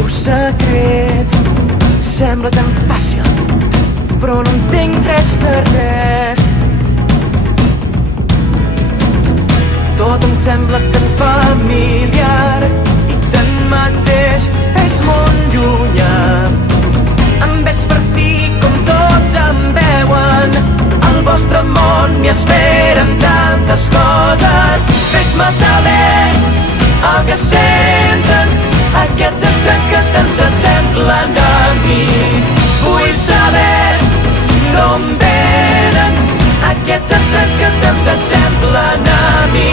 teus secrets. Sembla tan fàcil, però no entenc res de res. Tot em sembla tan familiar i tanmateix és molt llunyà. Em veig per fi com tots em veuen. Al vostre món m'hi esperen tantes coses. Fes-me saber el que senten aquests estranys que tant s'assemblen a mi. Vull saber d'on venen aquests estranys que tant s'assemblen a mi.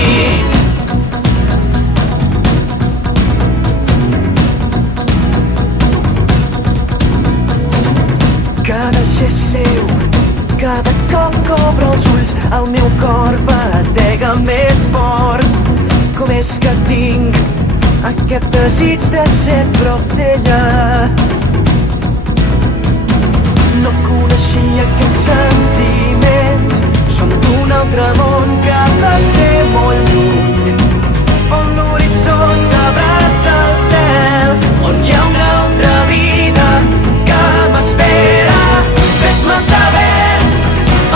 Cada gest seu, cada cop que obre els ulls, el meu cor batega més fort. Com és que tinc aquest desig de ser prop d'ella? No coneixia aquests sentiments, són d'un altre món que ha de ser molt lluny, on l'horitzó s'abraça al cel, on hi ha una altra vida que m'espera. Fes-me saber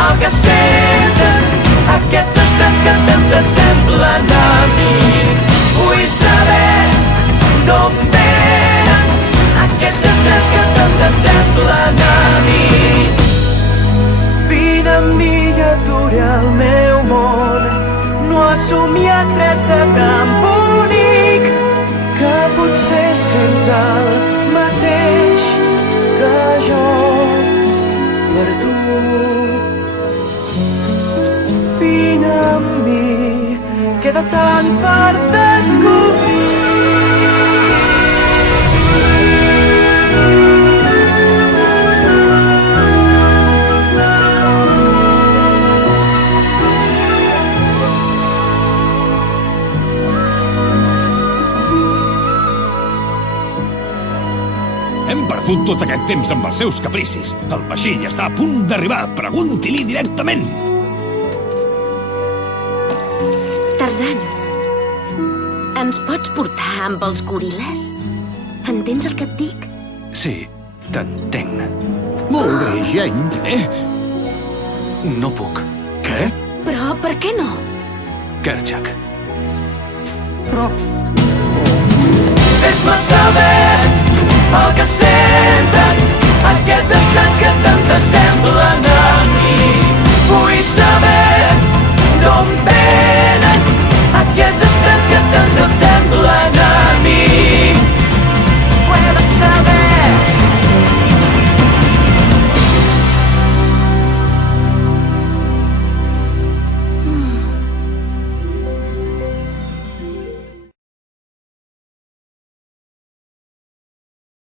el que senten aquests estranys que tant s'assemblen a mi. Vull saber d'on venen aquests estranys que tant s'assemblen a mi. Vine amb mi i atura el meu món. No has somiat res de tan bonic, que potser sents el mateix que jo per tu. Vine amb mi, queda tant per descobrir. Hem perdut tot aquest temps amb els seus capricis. El vaixell està a punt d'arribar. Pregunti-li directament. Tarzan, ens pots portar amb els goril·les? Entens el que et dic? Sí, t'entenc. Molt bé, gent. No puc. Què? Però per què no? Kerchak. Fes-me saber